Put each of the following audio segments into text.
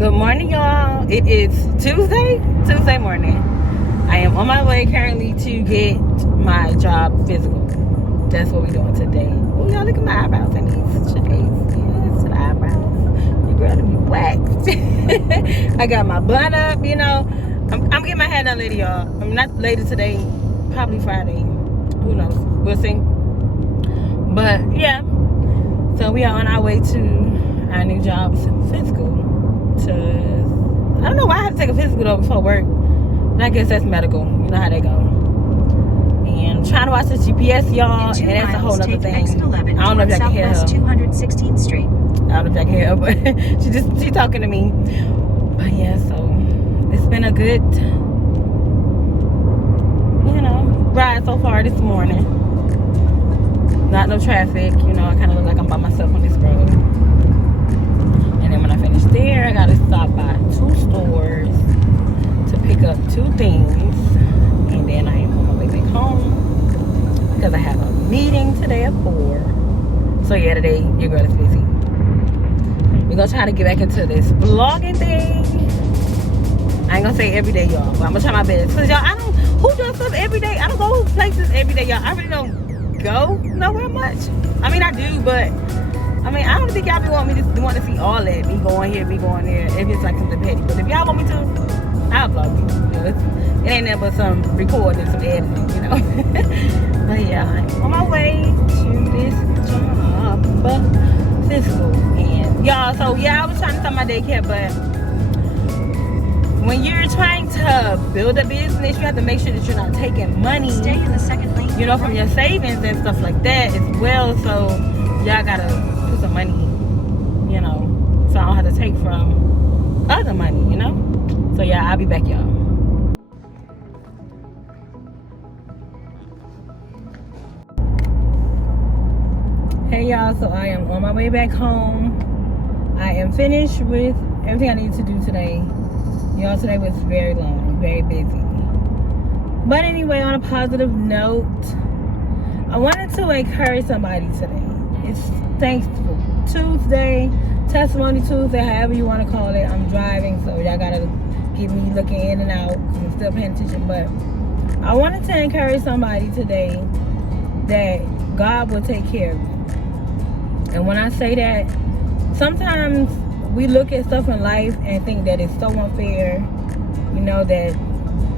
Good morning, y'all. It is Tuesday morning. I am on my way currently to get my job physical. That's what we're doing today. Oh, y'all, look at my eyebrows and these shades. Yes, the eyebrows. Your girl to be waxed. I got my bun up, you know. I'm getting my hair done later, y'all. I'm not later today. Probably Friday. Who knows? We'll see. But, yeah. So, we are on our way to our new job physical. I don't know why I have to take a physical though before work. And I guess that's medical. You know how they go. And I'm trying to watch the GPS, y'all, and that's a whole other thing. I don't know if I can hear her. 216th Street. I don't know if I can hear her, but she's talking to me. But yeah, so it's been a good, ride so far this morning. Not no traffic. You know, I kind of look like I'm by myself on this road. And then when I finish there, I gotta stop by 2 stores to pick up 2 things. And then I am on my way back home because I have a meeting today at 4. So yeah, today your girl is busy. We're gonna try to get back into this vlogging thing. I ain't gonna say every day, y'all, but I'm gonna try my best. Cause y'all, who does stuff every day? I don't go places every day, y'all. I really don't go nowhere much. I mean, I do, but I don't think y'all be want to see all that. Me going here, me going there. If it's like something petty. But if y'all want me to, I'll vlog you. It ain't nothing but some recording, some editing, you know. But yeah, I'm on my way to this job physical. And y'all, so yeah, I was trying to start my daycare, but when you're trying to build a business, you have to make sure that you're not taking money. Stay in the second lane. You know, from your savings and stuff like that as well. So y'all gotta put some money, you know, so I don't have to take from other money, you know. So yeah, I'll be back, y'all. Hey y'all, so I am on my way back home. I am finished with everything I need to do today. Y'all, today was very long, very busy. But anyway, on a positive note, I wanted to encourage somebody today. It's Thankful Tuesday, Testimony Tuesday, however you want to call it. I'm driving, so y'all gotta get me looking in and out. I'm still paying attention, but I wanted to encourage somebody today that God will take care of you. And when I say that, sometimes we look at stuff in life and think that it's so unfair, you know, that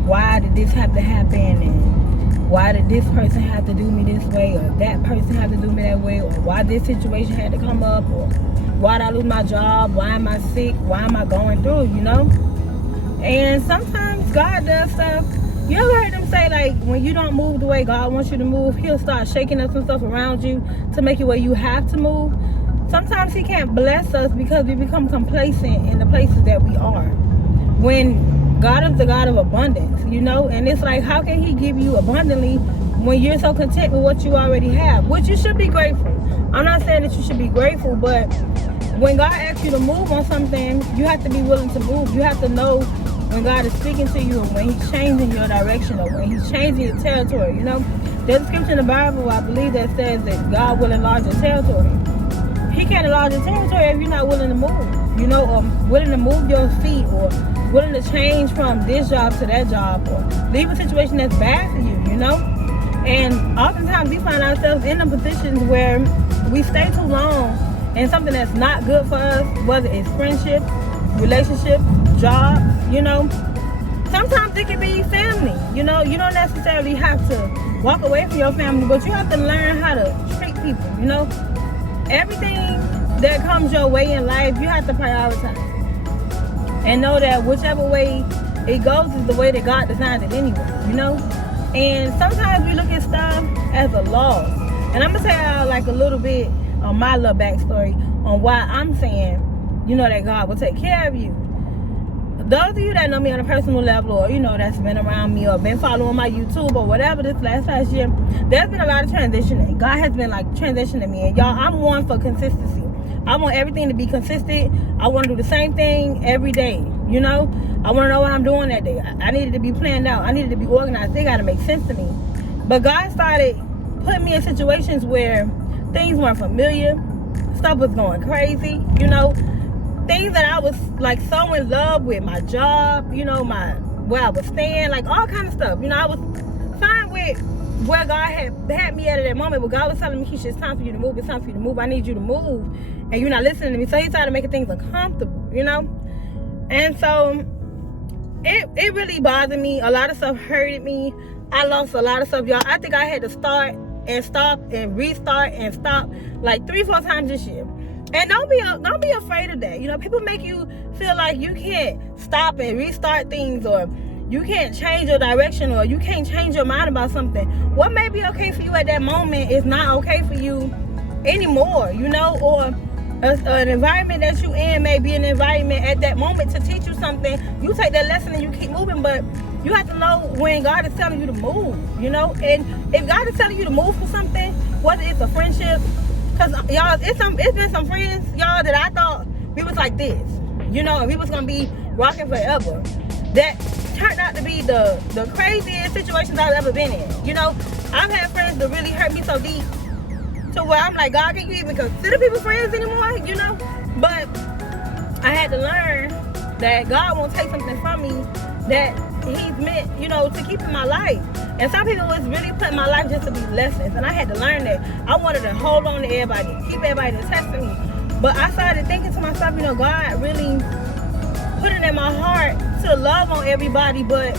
why did this have to happen, and why did this person have to do me this way, or that person have to do me that way, or why this situation had to come up, or why did I lose my job, why am I sick, why am I going through, you know? And sometimes God does stuff. You ever heard them say, like, when you don't move the way God wants you to move, he'll start shaking up some stuff around you to make it where you have to move? Sometimes he can't bless us because we become complacent in the places that we are. When God is the God of abundance, you know? And it's like, how can he give you abundantly when you're so content with what you already have? Which you should be grateful. I'm not saying that you should be grateful, but when God asks you to move on something, you have to be willing to move. You have to know when God is speaking to you and when he's changing your direction or when he's changing your territory, you know? There's a scripture in the Bible, I believe, that says that God will enlarge your territory. He can't enlarge your territory if you're not willing to move, you know, or willing to move your feet, or willing to change from this job to that job, or leave a situation that's bad for you, you know? And oftentimes we find ourselves in the positions where we stay too long in something that's not good for us, whether it's friendship, relationship, job, you know? Sometimes it can be family, you know? You don't necessarily have to walk away from your family, but you have to learn how to treat people, you know? Everything that comes your way in life, you have to prioritize. And know that whichever way it goes is the way that God designed it anyway, you know? And sometimes we look at stuff as a loss. And I'm going to tell y'all like a little bit on my little backstory on why I'm saying, you know, that God will take care of you. Those of you that know me on a personal level, or, you know, that's been around me or been following my YouTube or whatever this last year, there's been a lot of transitioning. God has been like transitioning me. And y'all, I'm one for consistency. I want everything to be consistent. I want to do the same thing every day, you know? I want to know what I'm doing that day. I needed to be planned out. I needed to be organized. They got to make sense to me. But God started putting me in situations where things weren't familiar. Stuff was going crazy, you know? things that I was like so in love with, my job, you know, where I was staying, like all kind of stuff. You know, I was fine with where God had me at that moment, but God was telling me, Keisha, it's time for you to move. It's time for you to move. I need you to move. And you're not listening to me. So he started making things uncomfortable, you know? And so it really bothered me. A lot of stuff hurted me. I lost a lot of stuff, y'all. I think I had to start and stop and restart and stop like 3-4 times this year. And don't be afraid of that. You know, people make you feel like you can't stop and restart things, or you can't change your direction, or you can't change your mind about something. What may be okay for you at that moment is not okay for you anymore, you know, or an environment that you in may be an environment at that moment to teach you something. You take that lesson and you keep moving, but you have to know when God is telling you to move, you know. And if God is telling you to move for something, whether it's a friendship, because y'all, it's been some friends, y'all, that I thought we was like this, you know, and we was gonna be rocking forever. That turned out to be the craziest situations I've ever been in. You know, I've had friends that really hurt me so deep to where I'm like, God, can you even consider people friends anymore? You know, but I had to learn that God won't take something from me that he's meant, you know, to keep in my life. And some people was really putting my life just to be lessons, and I had to learn that. I wanted to hold on to everybody, keep everybody attached to me. But I started thinking to myself, you know, God really put it in my heart to love on everybody, but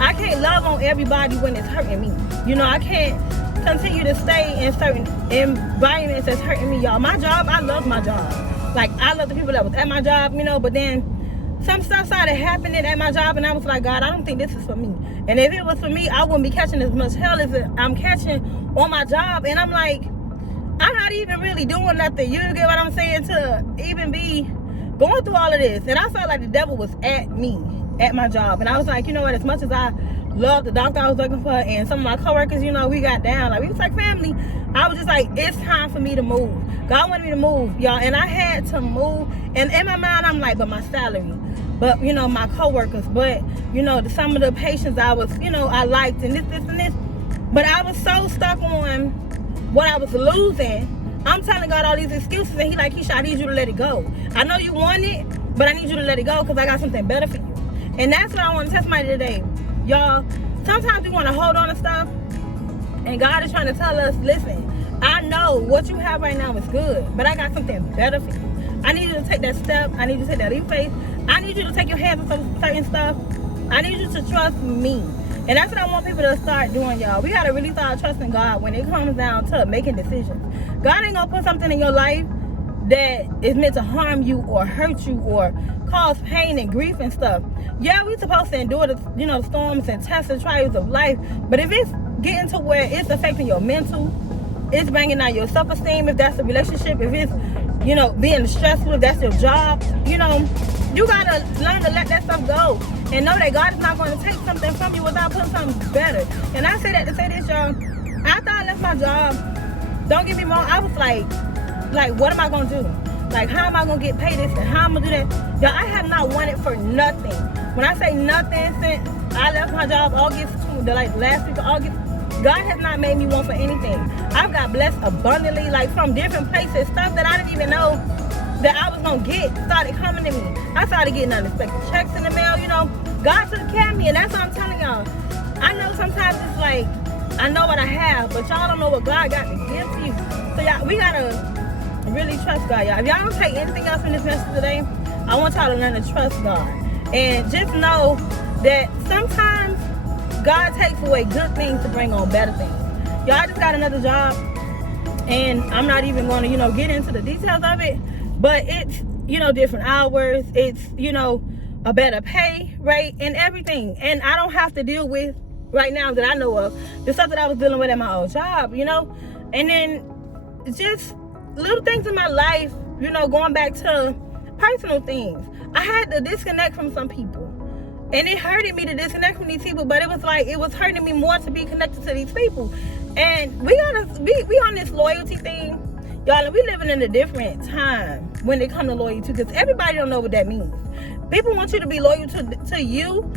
I can't love on everybody when it's hurting me. You know, I can't continue to stay in certain environments that's hurting me, y'all. My job, I love my job. Like, I love the people that was at my job, you know, but then some stuff started happening at my job, and I was like, God, I don't think this is for me. And if it was for me, I wouldn't be catching as much hell as I'm catching on my job. And I'm like, I'm not even really doing nothing. You get what I'm saying? To even be going through all of this. And I felt like the devil was at me, at my job. And I was like, you know what, as much as I love the doctor I was looking for and some of my coworkers, you know, we got down. Like, we was like family. I was just like, it's time for me to move. God wanted me to move, y'all. And I had to move. And in my mind, I'm like, but my salary, but, you know, my coworkers, but, you know, some of the patients I was, you know, I liked, and this, and this. But I was so stuck on what I was losing. I'm telling God all these excuses, and he like, Keisha, I need you to let it go. I know you want it, but I need you to let it go because I got something better for you. And that's what I want to tell somebody today. Y'all, sometimes we want to hold on to stuff, and God is trying to tell us, listen, I know what you have right now is good, but I got something better for you. I need you to take that step. I need you to take that leap of faith. I need you to take your hands on certain stuff. I need you to trust me. And that's what I want people to start doing, y'all. We got to really start trusting God when it comes down to making decisions. God ain't going to put something in your life that is meant to harm you or hurt you or cause pain and grief and stuff. Yeah, we're supposed to endure the, you know, storms and tests and trials of life. But if it's getting to where it's affecting your mental, it's bringing down your self-esteem, if that's a relationship, if it's, you know, being stressful, if that's your job, you know, you gotta learn to let that stuff go and know that God is not going to take something from you without putting something better. And I say that to say this, y'all. After I left my job, don't get me wrong, I was like, what am I gonna do? Like, how am I gonna get paid this and how I'm gonna do that? Y'all, I have not wanted for nothing. When I say nothing, since I left my job August, last week of August, God has not made me want for anything. I've got blessed abundantly, like from different places, stuff that I didn't even know that I was gonna get started coming to me. I started getting unexpected checks in the mail, you know. God took care of me, and that's what I'm telling y'all. I know sometimes it's like, I know what I have, but y'all don't know what God got to give to you. So y'all, we gotta really trust God, y'all. If y'all don't take anything else from this message today, I want y'all to learn to trust God. And just know that sometimes God takes away good things to bring on better things. Y'all, I just got another job, and I'm not even going to, you know, get into the details of it, but it's, you know, different hours. It's, you know, a better pay rate and everything. And I don't have to deal with, right now that I know of, the stuff that I was dealing with at my old job, you know. And then just little things in my life, you know, going back to personal things. I had to disconnect from some people. And it hurted me to disconnect from these people, but it was like, it was hurting me more to be connected to these people. And we on this loyalty thing, y'all, and we living in a different time when it comes to loyalty, because everybody don't know what that means. People want you to be loyal to you,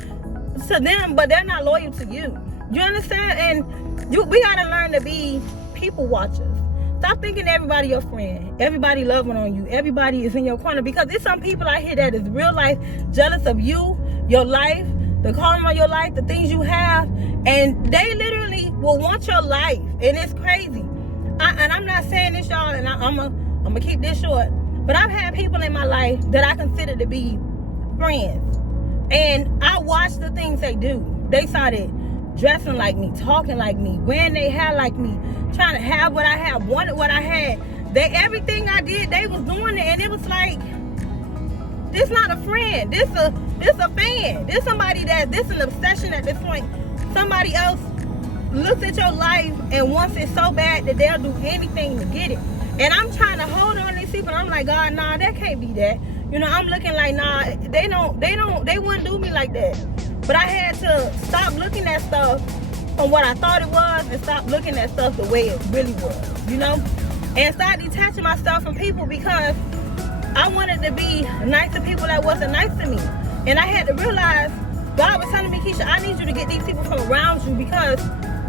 to them, but they're not loyal to you. You understand? And we gotta learn to be people watchers. Stop thinking everybody your friend. Everybody loving on you. Everybody is in your corner. Because there's some people out here that is real life jealous of you, your life, the calling on your life, the things you have. And they literally will want your life. And it's crazy. And I'm not saying this, y'all, and I'm going to keep this short. But I've had people in my life that I consider to be friends. And I watch the things they do. They started dressing like me, talking like me, wearing their hair like me, trying to have what I had, wanted what I had. Everything I did, they was doing it, and it was like, this not a friend. This a fan. This somebody this an obsession at this point. Somebody else looks at your life and wants it so bad that they'll do anything to get it. And I'm trying to hold on to these people. I'm like, God, nah, that can't be that. You know, I'm looking like, nah, they wouldn't do me like that. But I had to stop looking at stuff from what I thought it was and stop looking at stuff the way it really was, you know? And start detaching myself from people because I wanted to be nice to people that wasn't nice to me. And I had to realize, God was telling me, Keisha, I need you to get these people from around you because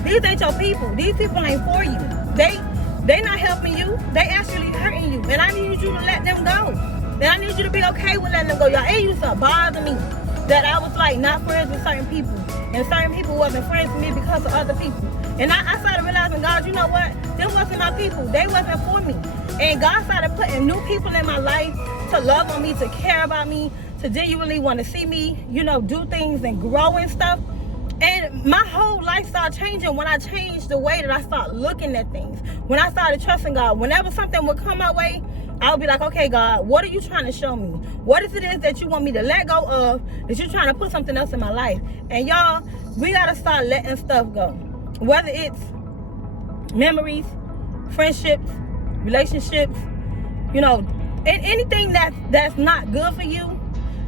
these ain't your people. These people ain't for you. They not helping you. They actually hurting you. And I need you to let them go. And I need you to be okay with letting them go. Y'all, it used to bother me that I was like not friends with certain people. And certain people wasn't friends with me because of other people. And I started realizing, God, you know what? Them wasn't my people. They wasn't for me. And God started putting new people in my life to love on me, to care about me, to genuinely want to see me, you know, do things and grow and stuff. And my whole life started changing when I changed the way that I started looking at things. When I started trusting God. Whenever something would come my way, I would be like, okay, God, what are you trying to show me? What is it that you want me to let go of, that you're trying to put something else in my life? And y'all, we got to start letting stuff go. Whether it's memories, friendships, relationships, you know, and anything that's not good for you,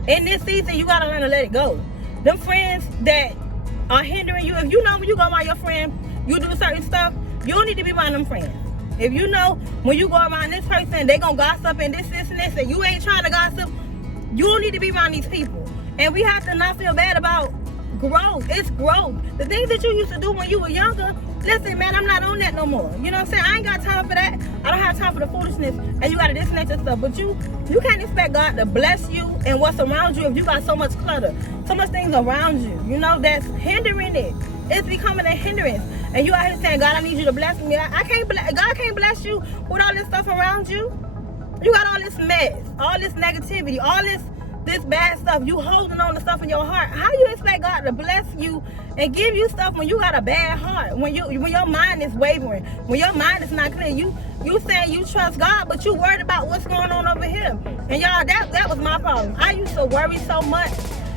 in this season, you got to learn to let it go. Them friends that are hindering you, if you know when you go around your friend, you do certain stuff, you don't need to be around them friends. If you know when you go around this person, they gonna gossip and this, and you ain't trying to gossip, you don't need to be around these people. And we have to not feel bad about growth. It's growth. The things that you used to do when you were younger, listen, man, I'm not on that no more. You know what I'm saying? I ain't got time for that. I don't have time for the foolishness. And you gotta disconnect yourself. But you can't expect God to bless you and what's around you if you got so much clutter, so much things around you, you know, that's hindering it. It's becoming a hindrance. And you out here saying, God, I need you to bless me. God can't bless you with all this stuff around you. You got all this mess, all this negativity, all this bad stuff. You holding on to stuff in your heart. How you expect God to bless you and give you stuff when you got a bad heart? When your mind is wavering, when your mind is not clear. You saying you trust God, but you worried about what's going on over here. And y'all, that was my problem. I used to worry so much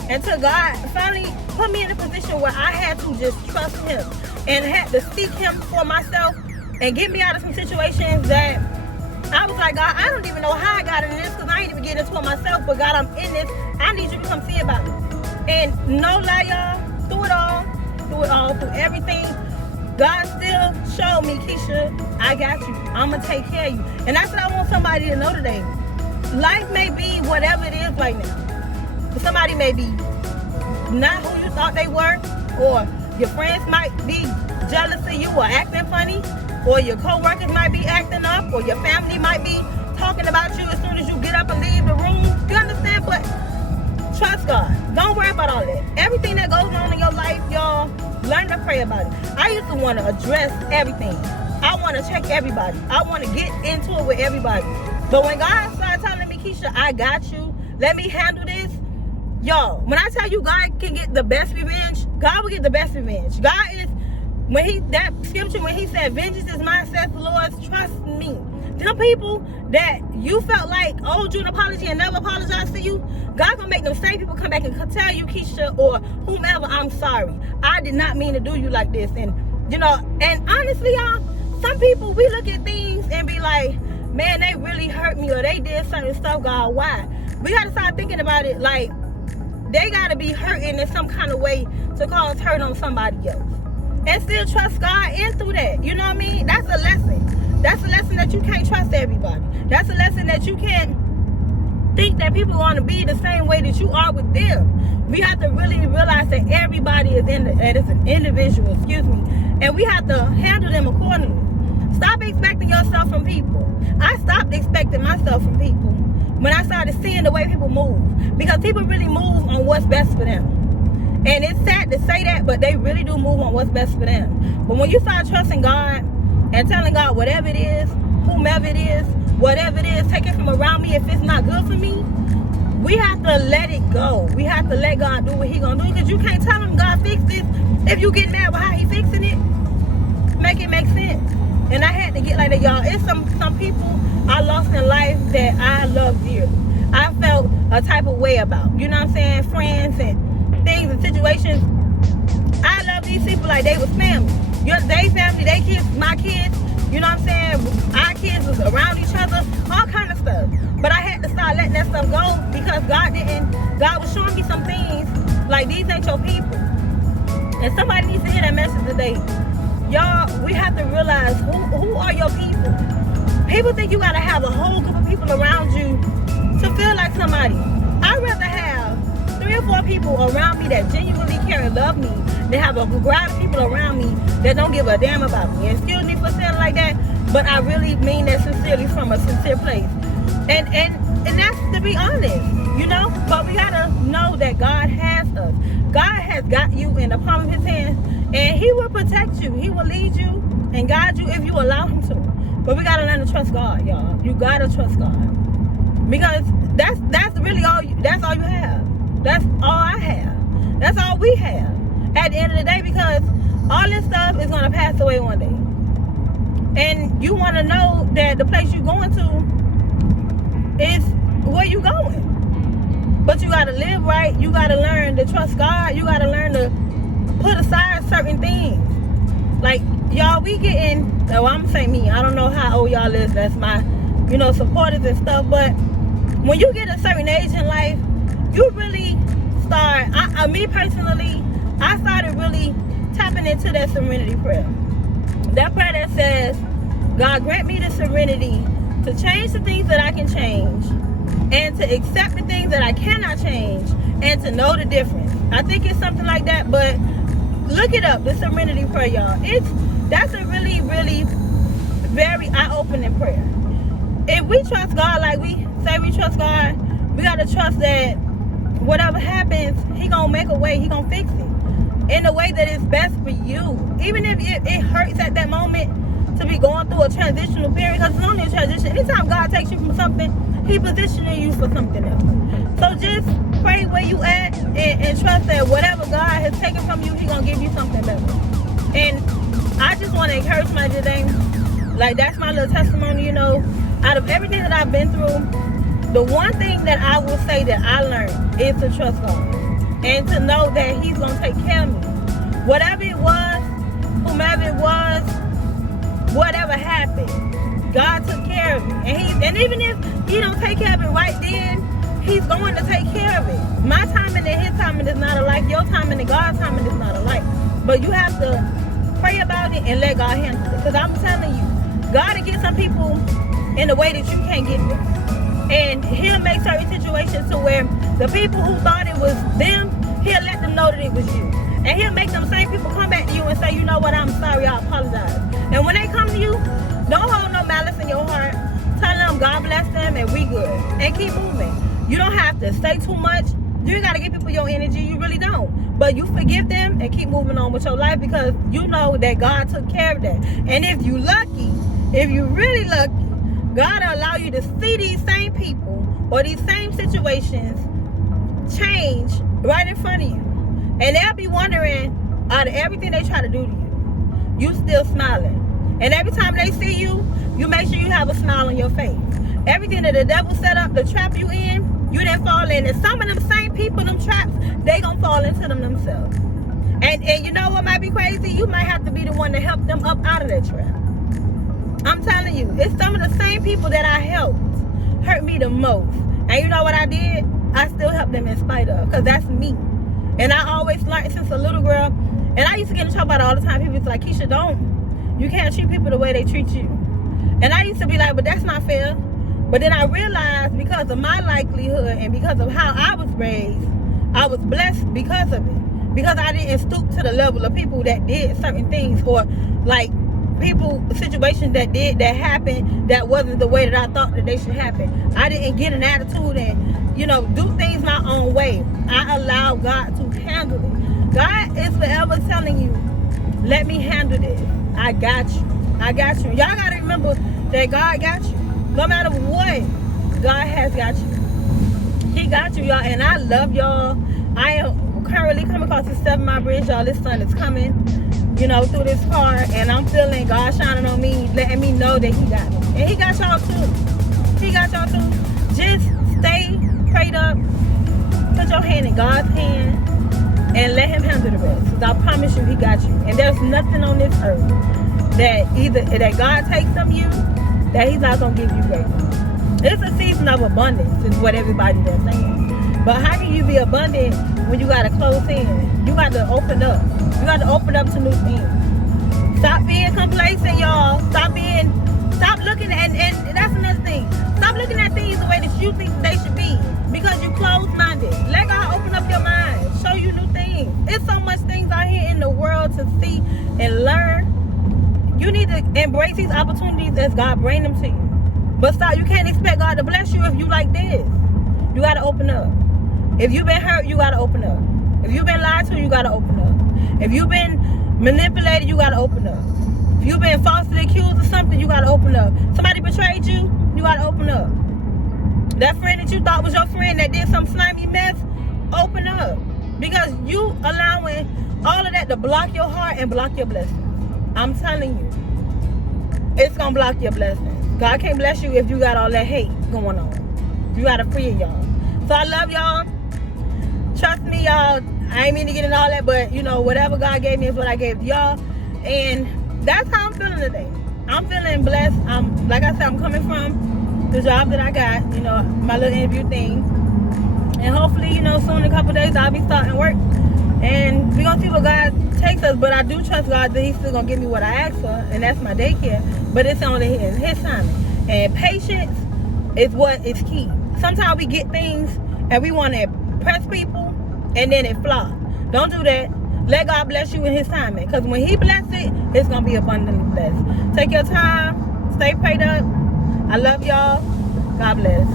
until God finally put me in a position where I had to just trust Him and had to seek Him for myself and get me out of some situations that I was like, God, I don't even know how I got in this because I ain't even getting into it myself. But God, I'm in this. I need you to come see about me. And no lie, y'all, through everything, God still showed me, Keisha, I got you. I'm going to take care of you. And that's what I want somebody to know today. Life may be whatever it is right now. Somebody may be not who you thought they were, or your friends might be jealous of you or acting funny, or your co-workers might be acting up, or your family might be talking about you as soon as you get up and leave the room. You understand? But trust God. Don't worry about all that. Everything that goes on in your life, y'all, learn to pray about it. I used to want to address everything. I want to check everybody. I want to get into it with everybody. But when God started telling me, Keisha, I got you, let me handle this, y'all, when I tell you God can get the best revenge, God will get the best revenge. God is, that scripture when He said, vengeance is mine, says the Lord, trust me. Them people that you felt like owed you an apology and never apologized to you, God gonna make them same people come back and tell you, Keisha, or whomever, I'm sorry. I did not mean to do you like this. And, you know, and honestly, y'all, some people, we look at things and be like, man, they really hurt me or they did certain stuff, God, why? We gotta start thinking about it like, they got to be hurting in some kind of way to cause hurt on somebody else. And still trust God in through that. You know what I mean? That's a lesson. That's a lesson that you can't trust everybody. That's a lesson that you can't think that people want to be the same way that you are with them. We have to really realize that everybody is an individual, and we have to handle them accordingly. Stop expecting yourself from people. I stopped expecting myself from people when I started seeing the way people move. Because people really move on what's best for them. And it's sad to say that, but they really do move on what's best for them. But when you start trusting God and telling God whatever it is, whomever it is, whatever it is, take it from around me if it's not good for me, we have to let it go. We have to let God do what he gonna do, because you can't tell him God fix this if you get mad with how he fixing it. Make it make sense. And I had to get like that, y'all. It's some people I lost in life that I love dearly. I felt a type of way about. You know what I'm saying? Friends and things and situations. I love these people like they was family. They family, they kids, my kids. You know what I'm saying? Our kids was around each other, all kind of stuff. But I had to start letting that stuff go, because God was showing me some things like these ain't your people. And somebody needs to hear that message today. Y'all, we have to realize who are your people. People think you gotta have a whole group of people around you to feel like somebody. I'd rather have 3 or 4 people around me that genuinely care and love me than have a crowd of people around me that don't give a damn about me. And excuse me for saying like that, but I really mean that sincerely from a sincere place. And that's to be honest, you know. But we gotta know that God has us. God has got you in the palm of his hand, and he will protect you. He will lead you and guide you if you allow him to. But we gotta learn to trust God, y'all. You gotta trust God, because that's really all. That's all you have. That's all I have. That's all we have at the end of the day, because all this stuff is gonna pass away one day. And you want to know that the place you're going to is where you going. But you got to live right. You got to learn to trust God. You got to learn to put aside certain things. Like, y'all, we getting, well, I'm going to say me. I don't know how old y'all is. That's my, supporters and stuff. But when you get a certain age in life, you really start, me personally, I started really tapping into that serenity prayer. That prayer that says, God, grant me the serenity to change the things that I can change, and to accept the things that I cannot change, and to know the difference. I think it's something like that, but look it up, the serenity prayer, y'all. That's a really, really very eye-opening prayer. If we trust God like we say we trust God, we got to trust that whatever happens, he going to make a way, he going to fix it in a way that is best for you. Even if it hurts at that moment to be going through a transitional period, because it's only a transition. Anytime God takes you from something, he positioning you for something else. So just pray where you at, and trust that whatever God has taken from you, he going to give you something better. And I just want to encourage my today, like that's my little testimony, out of everything that I've been through, the one thing that I will say that I learned is to trust God. And to know that he's going to take care of me. Whatever it was, whomever it was, whatever happened, God took care of me. And even if he don't take care of it right then, he's going to take care of it. My timing and his timing is not alike. Your timing and God's timing is not alike. But you have to pray about it and let God handle it. Because I'm telling you, God will get some people in a way that you can't get them. And he'll make certain situations to where the people who thought it was them, he'll let them know that it was you. And he'll make them same people come back to you and say, you know what, I'm sorry, I apologize. And when they come to you, don't hold no malice in your heart. Tell them God bless them and we good. And keep moving. You don't have to say too much. You ain't got to give people your energy. You really don't. But you forgive them and keep moving on with your life, because you know that God took care of that. And if you lucky, if you really lucky, God will allow you to see these same people or these same situations change right in front of you. And they'll be wondering, out of everything they try to do to you, you still smiling. And every time they see you, you make sure you have a smile on your face. Everything that the devil set up to trap you in, you didn't fall in. And some of them same people, them traps, they gonna fall into them themselves. And you know what might be crazy? You might have to be the one to help them up out of that trap. I'm telling you, it's some of the same people that I helped hurt me the most. And you know what I did? I still helped them in spite of, because that's me. And I always learned since a little girl, and I used to get in trouble about it all the time. People was like, Keisha, you can't treat people the way they treat you. And I used to be like, but that's not fair. But then I realized, because of my likelihood and because of how I was raised, I was blessed because of it. Because I didn't stoop to the level of people that did certain things, or like situations that happened that wasn't the way that I thought that they should happen. I didn't get an attitude and, do things my own way. I allow God to handle it. God is forever telling you, let me handle this. I got you. I got you. Y'all got to remember that God got you. No matter what, God has got you. He got you, y'all. And I love y'all. I am currently coming across the 7 Mile Bridge, y'all. This sun is coming, through this car. And I'm feeling God shining on me, letting me know that he got me. And he got y'all too. He got y'all too. Just stay prayed up. Put your hand in God's hand. And let him handle the rest. Because I promise you, he got you. And there's nothing on this earth that God takes from you that he's not going to give you greater. It's a season of abundance is what everybody's saying. But how can you be abundant when you got to close in? You got to open up. You got to open up to new things. Stop being complacent, y'all. Stop looking at, and that's another thing. Stop looking at things the way that you think they should be. Because you're closed-minded. Let God open up your mind. Show you new things. There's so much things out here in the world to see and learn. You need to embrace these opportunities as God bring them to you. But stop. You can't expect God to bless you if you like this. You got to open up. If you've been hurt, you got to open up. If you've been lied to, you got to open up. If you've been manipulated, you got to open up. If you've been falsely accused of something, you got to open up. Somebody betrayed you, you got to open up. That friend that you thought was your friend that did some slimy mess, open up. Because you allowing all of that to block your heart and block your blessings. I'm telling you, it's going to block your blessings. God can't bless you if you got all that hate going on. You got to free it, y'all. So I love y'all. Trust me, y'all. I ain't mean to get into all that, but, whatever God gave me is what I gave y'all. And that's how I'm feeling today. I'm feeling blessed. Like I said, I'm coming from the job that I got, my little interview thing. And hopefully, soon in a couple days, I'll be starting work. And we're going to see what God takes us. But I do trust God that he's still going to give me what I asked for. And that's my daycare. But it's only his timing. And patience is what is key. Sometimes we get things and we want to impress people. And then it flops. Don't do that. Let God bless you in his timing. Because when he bless it, it's going to be abundantly blessed. Take your time. Stay prayed up. I love y'all. God bless.